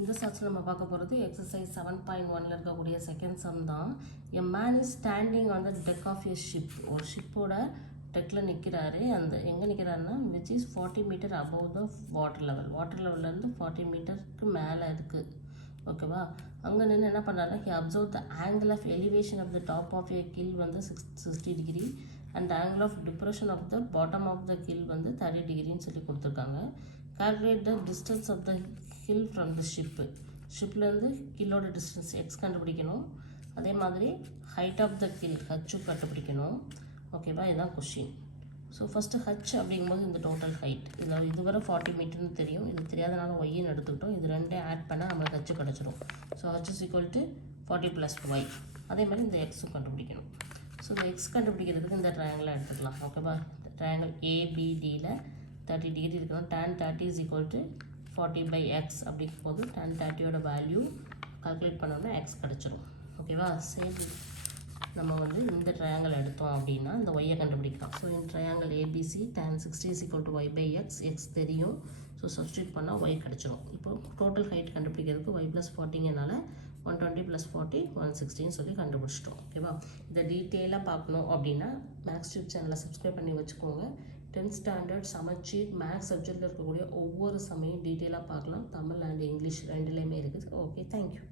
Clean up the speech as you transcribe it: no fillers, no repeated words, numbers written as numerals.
இந்த சர்ச்சில் நம்ம பார்க்க போகிறது எக்ஸசைஸ் 7.1ல் இருக்கக்கூடிய செகண்ட் சம் தான். A man is standing on the deck of a ship. ஒரு ஷிப்போட டெக்கில் நிற்கிறாரு. அந்த எங்கே நிற்கிறாருன்னா which is 40 metre above the water level. Water லெவல்லேருந்து 40 மீட்டருக்கு மேலே இருக்குது. ஓகேவா? அங்கே நின்று என்ன பண்ணுறாருன்னா he observe the angle of elevation of the top of a hill வந்து 60 degree and angle of depression of the bottom of the hill வந்து 30 டிகிரின்னு சொல்லி கொடுத்துருக்காங்க. Calculate the distance of the hill from the ship. ஷிப்லேருந்து கில்லோட distance X கண்டுபிடிக்கணும். அதே மாதிரி height of the hill H கண்டுபிடிக்கணும். ஓகேவா? இதுதான் கொஷின். ஸோ ஃபஸ்ட்டு ஹச் அப்படிங்கும்போது இந்த டோட்டல் ஹைட் இதில் இதுவரை 40 மீட்டர்னு தெரியும். இது தெரியாதனால ஒய்ன்னு எடுத்துக்கிட்டோம். இது ரெண்டே ஆட் பண்ணால் நம்மளுக்கு ஹச்சு கிடச்சிரும். So H is equal to 40 + y. அதே மாதிரி இந்த எக்ஸும் கண்டுபிடிக்கணும். ஸோ இந்த எக்ஸ் கண்டுபிடிக்கிறதுக்கு இந்த ட்ரையாங்கிளை எடுத்துக்கலாம். ஓகேவா? ட்ரையாங்கிள் ஏபிடியில் 30 டிகிரி இருக்கணும். tan 30 is equal to 40/x அப்படிங்கும் போது tan 30யோட வேல்யூ கால்குலேட் பண்ணோம்னா எக்ஸ் கிடச்சிரும். ஓகேவா? சேம் நம்ம வந்து இந்த ட்ரையாங்கிள் எடுத்தோம் அப்படின்னா இந்த ஒய்யை கண்டுபிடிக்கலாம். ஸோ இந்த triangle ABC tan 60 is equal to y/x. X தெரியும். ஸோ சப்ஸ்டியூட் பண்ணால் ஒய் கிடச்சிரும். இப்போ டோட்டல் ஹைட் கண்டுபிடிக்கிறதுக்கு y + 40ங்கனால 120 + 40 160ன்னு சொல்லி கண்டுபிடிச்சிட்டோம். ஓகேவா? இதை டீட்டெயிலாக பார்க்கணும் அப்படின்னா மேக்ஸ் டியூப் சேனலை சப்ஸ்கிரைப் பண்ணி வச்சுக்கோங்க. 10th ஸ்டாண்டர்ட் சமச்சீர் மேக்ஸ் சப்ஜெக்டில் இருக்கக்கூடிய ஒவ்வொரு சமையும் டீட்டெயிலாக பார்க்கலாம். தமிழ் அண்ட் இங்கிலீஷ் ரெண்டுலேயுமே இருக்குது. Okay, thank you.